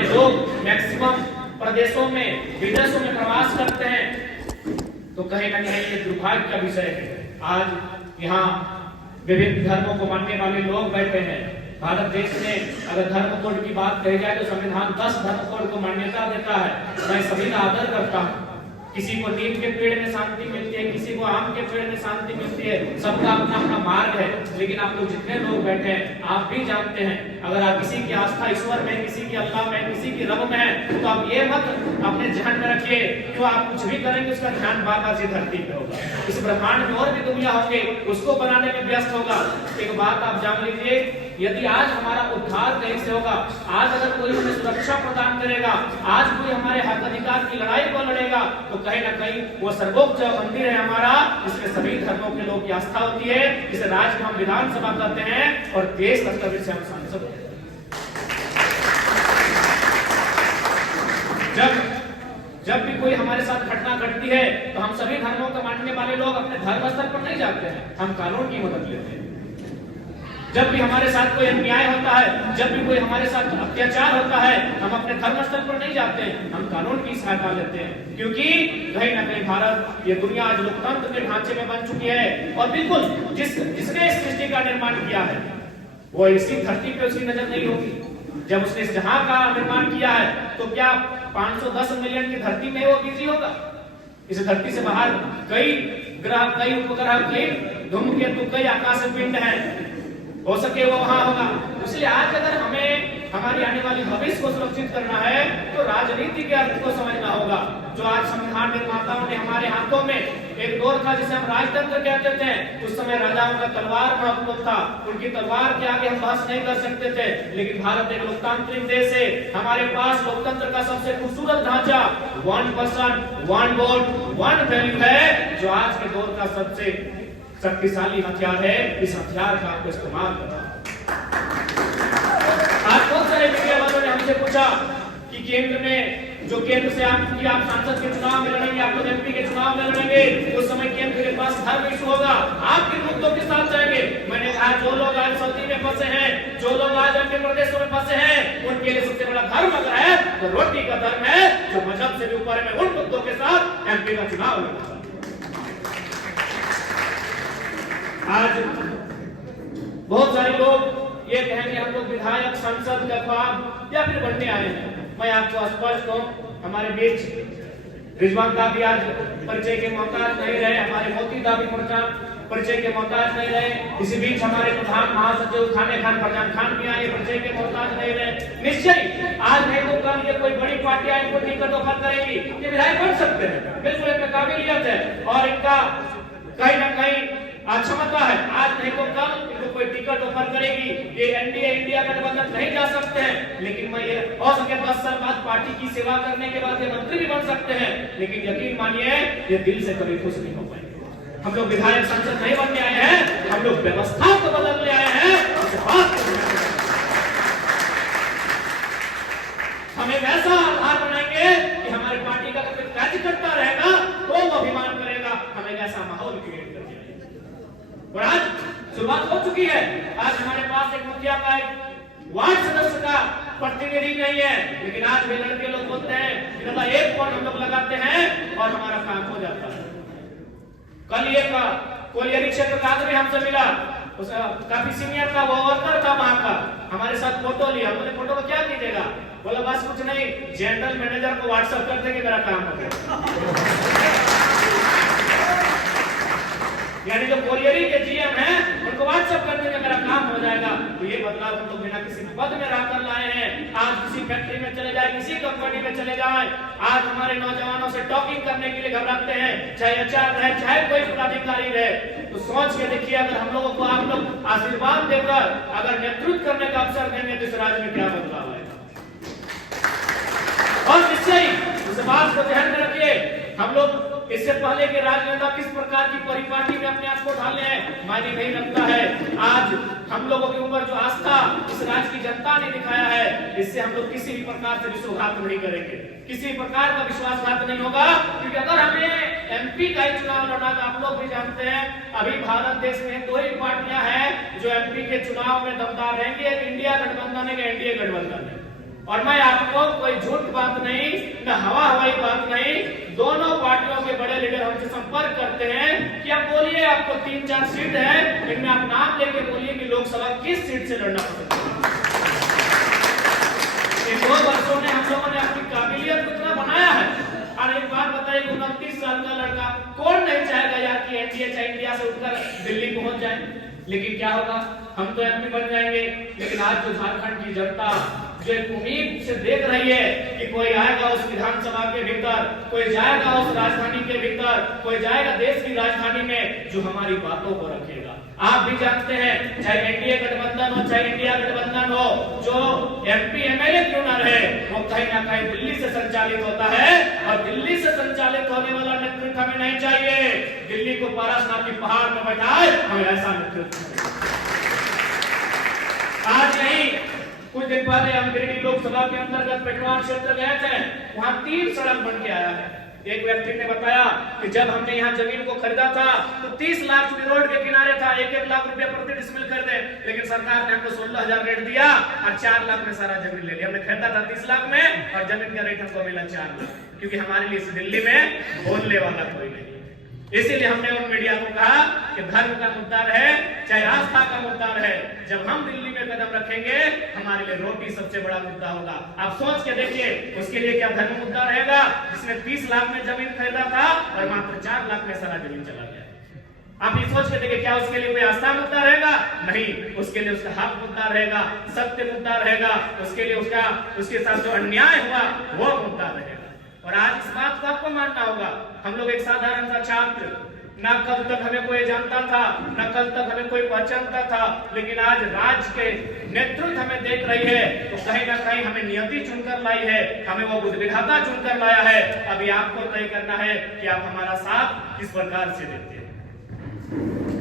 हमारे लोग मैक्सिमम प्रदेशों में, विदेशों में प्रवास करते हैं, तो कहीं ना कहीं ये दुर्भाग्य का विषय है। आज यहाँ विभिन्न धर्मों को मानने वाले लोग बैठे हैं। भारत देश में अगर धर्म कोड की बात कही जाए तो संविधान 10 धर्म कोड को मान्यता देता है। मैं सभी का आदर करता हूँ। किसी को नीम के पेड़ में शांति मिलती है, किसी को आम के पेड़ में शांति मिलती है, सबका अपना अपना मार्ग है। लेकिन आप लोग जितने लोग बैठे हैं, आप भी जानते हैं, अगर आप किसी की आस्था ईश्वर में, किसी की अल्लाह में, किसी की रब में है, तो आप ये मत अपने ध्यान में रखिए कि आप कुछ भी करेंगे उसका ध्यान बाबा जी धरती पे होगा। इस ब्रह्मांड में और भी दुनिया होंगे, उसको बनाने में व्यस्त होगा। एक बात आप जान लीजिए, यदि आज हमारा उद्धार कहीं से होगा, आज अगर कोई हमें सुरक्षा प्रदान करेगा, आज कोई हमारे हक अधिकार की लड़ाई को लड़ेगा, तो कहीं ना कहीं वो सर्वोच्च मंदिर है हमारा, जिसमें सभी धर्मों के लोग की आस्था होती है, जिसे राज्य में हम विधानसभा कहते हैं और देश स्तर से हम सांसद हैं। जब भी कोई हमारे साथ घटना घटती है तो हम सभी धर्मों को मानने वाले लोग अपने धर्म स्तर पर नहीं जाते हैं, हम कानून की मदद लेते हैं। जब भी हमारे साथ कोई अन्याय होता है, जब भी कोई हमारे साथ अत्याचार होता है, हम अपने धर्म स्तर पर नहीं जाते हैं, हम कानून की सहायता लेते हैं। क्योंकि कहीं ना कहीं भारत, ये दुनिया आज लोकतंत्र के ढांचे में बन चुकी है और बिल्कुल जिसने इस सृष्टि का निर्माण किया है वो इसी धरती पे उसकी नजर नहीं होगी। जब उसने इस जहां का निर्माण किया है तो क्या 510 मिलियन की धरती में वो बिजी होगा? इस धरती से बाहर कई ग्रह, कई उपग्रह, कई धूमकेतु, कई आकाश पिंड हैं, हो सके वो वहां होगा। इसलिए आज अगर हमें हमारी आने वाली भविष्य को सुरक्षित करना है तो राजनीति के अर्थ को समझना होगा। जो आज संविधान निर्माताओं ने हमारे हाथों में, एक दौर था जिसे हम राजतंत्र कहते थे, उस समय राजाओं का तलवार महत्वपूर्ण था, उनकी तलवार के आगे हम बहस नहीं कर सकते थे। लेकिन भारत एक लोकतांत्रिक देश है, हमारे पास लोकतंत्र का सबसे खूबसूरत ढांचा 1 पर्सन 1 वोट 1 वैल्यू है, जो आज के दौर का सबसे शक्तिशाली हथियार है। इस हथियार का आपको इस्तेमाल करना। आज बहुत सारे मीडिया वालों ने हमसे पूछा कि केंद्र में से आप सांसद के चुनाव में लड़ेंगे, आप लोग एमपी के चुनाव में लड़ेंगे, उस समय केंद्र के पास धर्म इशू होगा, आप किन मुद्दों के साथ जाएंगे? मैंने कहा जो लोग आज सऊदी में फंसे हैं, जो लोग आज अन्य प्रदेशों में फंसे हैं, उनके लिए सबसे बड़ा धर्म अगर है तो रोटी का धर्म है, जो मजहब से भी ऊपर है। उन मुद्दों के साथ एमपी का चुनाव लड़ेगा। आज बहुत सारे लोग ये कहेंगे हम लोग विधायक, सांसद का ख्वाब या फिर बनने आए हैं। मैं आपको स्पष्ट कहूं, हमारे बीच रिजवान दा भी आज परिचय के मोहताज नहीं रहे, हमारे मोती दा भी परिचय के मोहताज नहीं रहे। इसी बीच हमारे प्रधान महासचिव थाने खान फरजान खान भी आए, परिचय के मोहताज नहीं रहे। निश्चय आज नहीं तो कल ये कोई बड़ी पार्टी इनको टिकट ऑफर करेगी, ये विधायक बन सकते हैं, बिल्कुल इनमें काबिलियत है और इनका कहीं ना कहीं क्षमता है। आज नहीं तो कल इनको कोई टिकट ऑफर करेगी, ये एनडीए इंडिया गठबंधन नहीं जा सकते हैं। लेकिन मैं ये हो सके 10 साल बाद पार्टी की सेवा करने के बाद ये मंत्री भी बन सकते हैं। लेकिन यकीन मानिए ये दिल से कभी खुश नहीं हो पाएंगे। हम लोग विधायक सांसद नहीं बनने आए हैं, हम लोग व्यवस्था को बदलने आए हैं। हमें वैसा आधार बनाएंगे कि हमारी पार्टी का कोई कार्यकर्ता रहेगा तो वो अभिमान करेगा, हमें ऐसा माहौल क्रिएट कर दिया। और आज शुरुआत हो चुकी है। आज हमारे पास एक मुखिया का, एक वार्ड सदस्य का प्रतिनिधि नहीं है, लेकिन आज भी लड़के लोग बोलते हैं कि एक फोन हम लोग लगाते हैं और हमारा काम हो जाता है। कल ये कोलियरी क्षेत्र का आदमी हमसे मिला, काफी सीनियर था, वो वर्कर था वहां का, हमारे साथ फोटो लिया। बोले फोटो को क्या कीजिएगा? बोला बस कुछ नहीं, जनरल मैनेजर को व्हाट्सएप कर देंगे, मेरा काम हो गया। यानी जो कोरियरी के जीएम हैं उनको व्हाट्सएप कर देंगे, मेरा काम हो जाएगा। तो ये बदलाव हम लोग बिना किसी पद में रहकर लाए हैं। आज किसी फैक्ट्री में चले जाए, किसी कंपनी में चले जाए, आज हमारे नौजवानों से टॉकिंग करने के लिए घबराते हैं, चाहे एचआर रहे, चाहे कोई पदाधिकारी रहे। तो सोच के देखिए, अगर हम लोगों को आप लोग आशीर्वाद देकर अगर नेतृत्व करने का अवसर देंगे तो इस राज्य में क्या बदलाव आएगा। और निश्चय इस बात को ध्यान में रखिए, हम लोग इससे पहले के राजनेता किस प्रकार की परिपाटी में अपने आप को ढाले हैं, मायने नहीं रखता है। आज हम लोगों के ऊपर जो आस्था इस राज्य की जनता ने दिखाया है, इससे हम लोग किसी भी प्रकार से विश्वासघात नहीं करेंगे, किसी प्रकार का विश्वासघात नहीं होगा। क्योंकि अगर हमें एमपी का चुनाव लड़ना, तो आप लोग भी जानते हैं अभी भारत देश में 2 ही पार्टियां हैं जो एमपी के चुनाव में दमदार रहेंगी, एक इंडिया गठबंधन है, एनडीए गठबंधन है। और मैं आपको कोई झूठ बात नहीं, न हवा हवाई बात नहीं, दोनों पार्टियों के बड़े लीडर हमसे संपर्क करते हैं कि आप बोलिए आपको 3-4 सीट है, इनमें आप नाम लेके बोलिए कि लोकसभा किस सीट से लड़ना पसंद है। इन 2 वर्षों में हम लोगों ने अपनी काबिलियत कितना बनाया है। और एक बात बताइए, 29 साल का लड़का कौन नहीं चाहेगा यार कि एनडीए चाहे इंडिया से उठकर दिल्ली पहुंच जाए। लेकिन क्या होगा, हम तो एमपी बन जाएंगे, लेकिन आज जो झारखंड की जनता जो एक उम्मीद से देख रही है कि कोई आएगा उस विधानसभा के भीतर, कोई जाएगा उस राजधानी के भीतर, कोई जाएगा देश की राजधानी में जो हमारी बातों को रखेगा। आप भी जानते हैं, चाहे एनडीए गठबंधन हो चाहे इंडिया गठबंधन हो, जो एमपी एमएलए क्यों ना रहे, वो कहीं ना कहीं दिल्ली से संचालित होता है। और दिल्ली से संचालित होने वाला नेतृत्व हमें नहीं चाहिए। दिल्ली को पारसनाथ की पहाड़ पर बैठाए, हमें ऐसा नेतृत्व। आज यही कुछ दिन पहले हम गिरिडीह लोकसभा के अंतर्गत पेटवार क्षेत्र गए थे, वहां 3 सड़क बन के आया है। एक व्यक्ति ने बताया कि जब हमने यहाँ जमीन को खरीदा था तो 30 लाख रोड के किनारे था, 1-1 लाख रुपया प्रति डिसमिल खरीदे, लेकिन सरकार ने हमको 16,000 रेट दिया और 4 लाख में सारा जमीन ले लिया। हमने खरीदा था 30 लाख में और जमीन का रेट हमको मिला 4 लाख, क्योंकि हमारे लिए इस दिल्ली में बोलने वाला कोई नहीं। इसीलिए हमने उन मीडिया को कहा कि धर्म का मुद्दा रहे चाहे आस्था का मुद्दा रहे, जब हम दिल्ली में कदम रखेंगे हमारे लिए रोटी सबसे बड़ा मुद्दा होगा। आप सोच के देखिए, उसके लिए क्या धर्म मुद्दा रहेगा जिसने 30 लाख में जमीन खरीदा था और मात्र 4 लाख में सारा जमीन चला गया। आप ये सोच के देखिए, क्या उसके लिए कोई आस्था मुद्दा रहेगा? नहीं, उसके लिए उसका हक मुद्दा रहेगा, सत्य मुद्दा रहेगा, उसके लिए उसके साथ जो अन्याय हुआ वो मुद्दा रहेगा। और आज इस बात को आपको मानना होगा, हम लोग एक साधारण सा छात्र, ना कल तक हमें कोई जानता था, ना कल तक हमें कोई पहचानता था, लेकिन आज राज्य के नेतृत्व हमें देख रही है तो कहीं ना कहीं हमें नियति चुनकर लाई है, हमें वो बुद्ध विधाता चुनकर लाया है। अभी आपको तय करना है कि आप हमारा साथ किस प्रकार से देते हैं।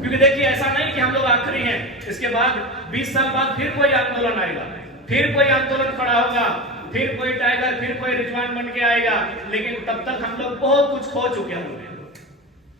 क्योंकि देखिए, ऐसा नहीं कि हम लोग आखिरी हैं, इसके बाद 20 साल बाद फिर कोई आंदोलन आएगा, फिर कोई आंदोलन खड़ा होगा, फिर कोई टाइगर, फिर कोई रिजवान बन के आएगा, लेकिन तब तक हम लोग बहुत कुछ खो चुके होंगे,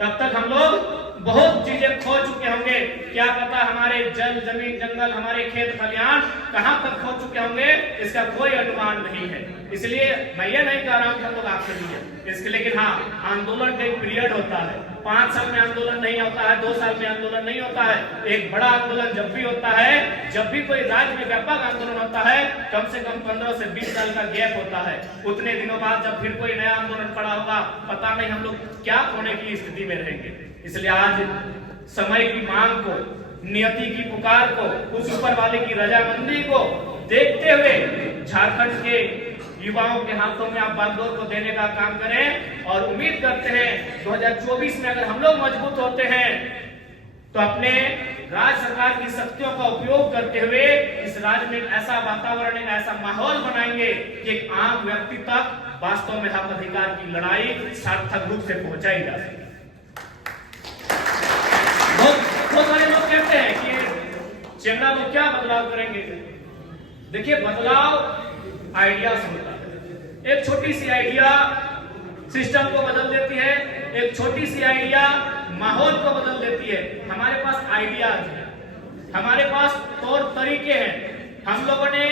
तब तक हम लोग बहुत चीजें खो चुके होंगे। क्या पता हमारे जल, जमीन, जंगल, हमारे खेत खलिहान कहां तक खो चुके होंगे, इसका कोई अनुमान नहीं है। इसलिए मैं ये नहीं कह रहा हूं कि हम लोग आखिरी हैं इसके, लेकिन हाँ, आंदोलन का एक पीरियड होता है। 5 साल में आंदोलन नहीं होता है, 2 साल में आंदोलन नहीं होता है। एक बड़ा आंदोलन जब भी होता है, जब भी कोई राज्य में व्यापक आंदोलन होता है, कम से कम 15 से 20 साल का गैप होता है। उतने दिनों बाद जब फिर कोई नया आंदोलन खड़ा होगा, पता नहीं हम लोग क्या होने की स्थिति में रहेंगे। इसलिए आज समय की मांग को, नियति की पुकार को, उस ऊपर वाले की रजामंदी को देखते हुए झारखंड के युवाओं के हाथों में आप बागडोर को देने का काम करें। और उम्मीद करते हैं 2024 में अगर हम लोग मजबूत होते हैं तो अपने राज्य सरकार की शक्तियों का उपयोग करते हुए इस राज्य में एक ऐसा वातावरण, एक ऐसा माहौल बनाएंगे कि एक आम व्यक्ति तक वास्तव में हक अधिकार की लड़ाई सार्थक रूप से पहुंचाई जा सके। बहुत सारे लोग कहते हैं कि चेमना लोग क्या बदलाव करेंगे। देखिए, बदलाव आइडिया से होता है। एक छोटी सी आइडिया सिस्टम को बदल देती है, एक छोटी सी आइडिया माहौल को बदल देती है। हमारे पास आइडियाज है, हमारे पास तौर तरीके हैं, हम लोगों ने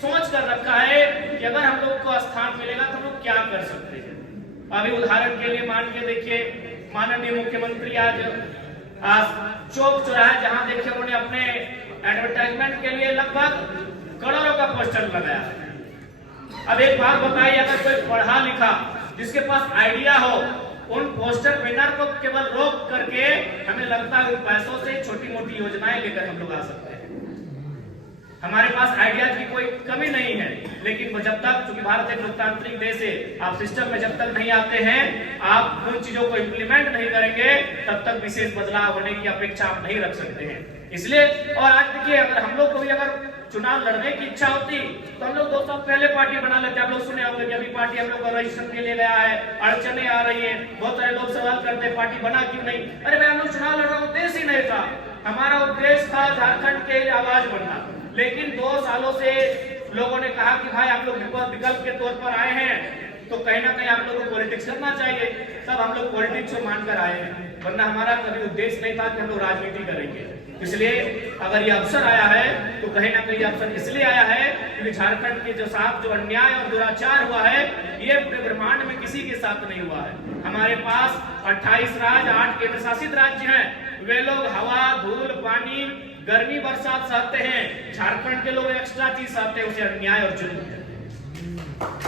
सोच कर रखा है कि अगर हम लोग को स्थान मिलेगा तो हम लोग क्या कर सकते हैं। अभी उदाहरण के लिए मान के देखिए, माननीय मुख्यमंत्री आज चौक चौराहे जहां देखिए उन्होंने अपने एडवर्टाइजमेंट के लिए लगभग करोड़ों का पोस्टर लगाया। अब एक बात बताइए, अगर कोई पढ़ा लिखा जिसके पास आइडिया हो, उन पोस्टर बैनर को केवल रोक करके हमें लगता है उन पैसों से छोटी मोटी योजनाएं लेकर हम लोग आ सकते हैं। हमारे पास आइडियाज की कोई कमी नहीं है, लेकिन जब तक, क्योंकि भारत एक लोकतांत्रिक देश है, आप सिस्टम में जब तक नहीं आते हैं, आप उन चीजों को इम्प्लीमेंट नहीं करेंगे, तब तक विशेष बदलाव होने की अपेक्षा आप नहीं रख सकते हैं। इसलिए, और आज देखिए, अगर हम लोग को भी अगर चुनाव लड़ने की इच्छा होती तो हम लोग 2 साल पहले पार्टी बना लेते। आप लोग सुने होंगे कि अभी पार्टी हम लोग का रजिस्ट्रेशन के लिए गया है, अड़चने आ रही है, बहुत सारे लोग सवाल करते हैं पार्टी बना क्यों नहीं। अरे भाई, हम लोग चुनाव लड़ने का उद्देश्य ही नहीं था। हमारा उद्देश्य था झारखंड के आवाज बनना, लेकिन 2 सालों से लोगों ने कहा कि भाई आप लोग विकल्प के तौर पर आए हैं तो कहीं ना कहीं आप लोगों को पॉलिटिक्स करना चाहिए। तब हम लोग पॉलिटिक्स को मानकर आए हैं, वरना हमारा कभी उद्देश्य नहीं था कि हम लोग राजनीति करेंगे। इसलिए अगर ये अवसर आया है तो कहीं ना कहीं अवसर इसलिए आया है क्योंकि झारखंड के जो साथ जो अन्याय और दुराचार हुआ है ये पूरे ब्रह्मांड में किसी के साथ नहीं हुआ है। हमारे पास 28 राज्य, 8 केंद्र शासित राज्य हैं। वे लोग हवा, धूल, पानी, गर्मी, बरसात सहते हैं। झारखंड के लोग एक्स्ट्रा चीज सहते हैं, उसे अन्याय और जुल्म कहते हैं।